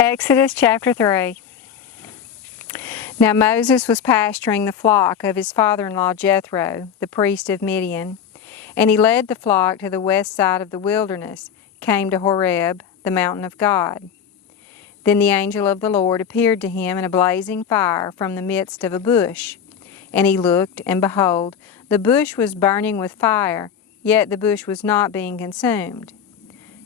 Exodus chapter 3. Now Moses was pasturing the flock of his father-in-law Jethro, the priest of Midian, and he led the flock to the west side of the wilderness, came to Horeb, the mountain of God. Then the angel of the Lord appeared to him in a blazing fire from the midst of a bush. And he looked, and behold, the bush was burning with fire, yet the bush was not being consumed.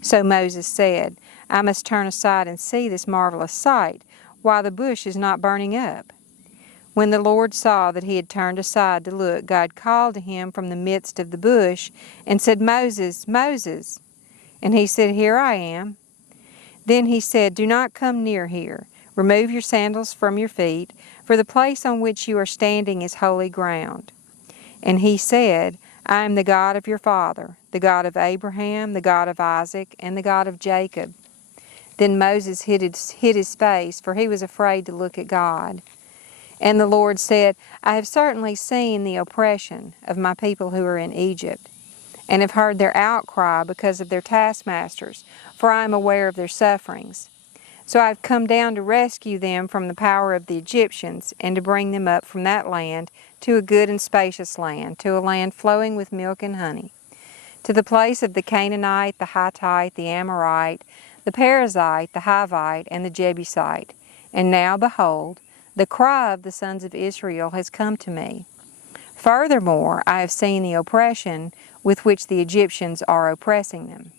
So Moses said, I must turn aside and see this marvelous sight, why the bush is not burning up. When the Lord saw that he had turned aside to look, God called to him from the midst of the bush and said, Moses, Moses. And he said, Here I am. Then he said, Do not come near here. Remove your sandals from your feet, for the place on which you are standing is holy ground. And he said, I am the God of your father, the God of Abraham, the God of Isaac, and the God of Jacob. Then Moses hid his face, for he was afraid to look at God. And the Lord said, I have certainly seen the oppression of my people who are in Egypt, and have heard their outcry because of their taskmasters, for I am aware of their sufferings. So I have come down to rescue them from the power of the Egyptians, and to bring them up from that land to a good and spacious land, to a land flowing with milk and honey, to the place of the Canaanite, the Hittite, the Amorite, the Perizzite, the Hivite, and the Jebusite. And now, behold, the cry of the sons of Israel has come to me. Furthermore, I have seen the oppression with which the Egyptians are oppressing them.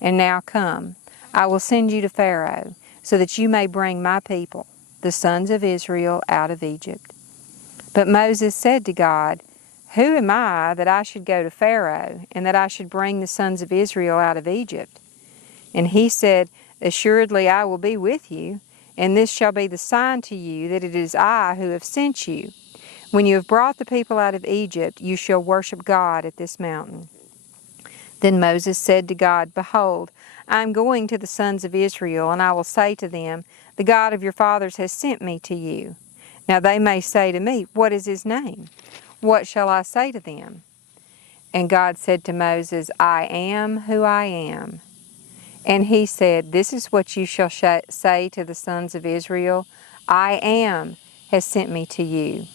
And now come, I will send you to Pharaoh, so that you may bring my people, the sons of Israel, out of Egypt. But Moses said to God, Who am I that I should go to Pharaoh, and that I should bring the sons of Israel out of Egypt? And he said, Assuredly I will be with you, and this shall be the sign to you that it is I who have sent you. When you have brought the people out of Egypt, you shall worship God at this mountain. Then Moses said to God, Behold, I am going to the sons of Israel, and I will say to them, The God of your fathers has sent me to you. Now they may say to me, What is his name? What shall I say to them? And God said to Moses, I am who I am. And he said, This is what you shall say to the sons of Israel, I am has sent me to you.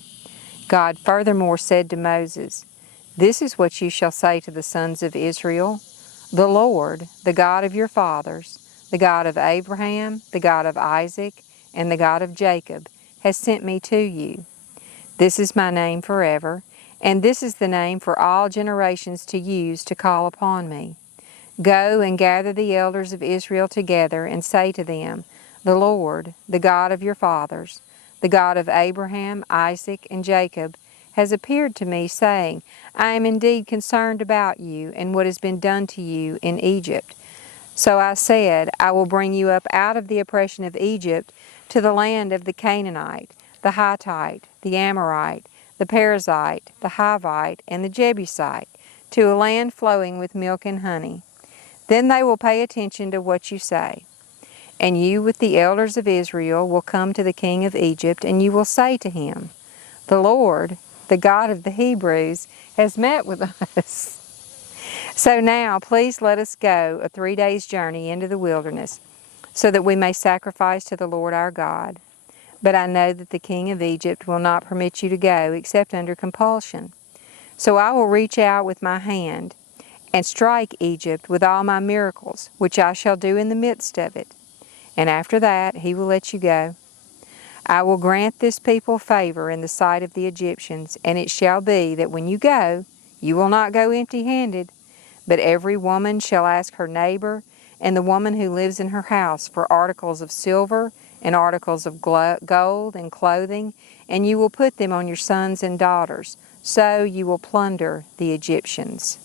God furthermore said to Moses, This is what you shall say to the sons of Israel, The Lord, the God of your fathers, the God of Abraham, the God of Isaac, and the God of Jacob, has sent me to you. This is my name forever, and this is the name for all generations to use to call upon me. Go and gather the elders of Israel together, and say to them, The Lord, the God of your fathers, the God of Abraham, Isaac, and Jacob, has appeared to me, saying, I am indeed concerned about you and what has been done to you in Egypt. So I said, I will bring you up out of the oppression of Egypt to the land of the Canaanite, the Hittite, the Amorite, the Perizzite, the Hivite, and the Jebusite, to a land flowing with milk and honey. Then they will pay attention to what you say. And you with the elders of Israel will come to the king of Egypt, and you will say to him, The Lord, the God of the Hebrews, has met with us. So now please let us go a 3 days' journey into the wilderness, so that we may sacrifice to the Lord our God. But I know that the king of Egypt will not permit you to go except under compulsion. So I will reach out with my hand and strike Egypt with all my miracles, which I shall do in the midst of it. And after that he will let you go. I will grant this people favor in the sight of the Egyptians, and it shall be that when you go, you will not go empty-handed, but every woman shall ask her neighbor and the woman who lives in her house for articles of silver and articles of gold and clothing, and you will put them on your sons and daughters. So you will plunder the Egyptians.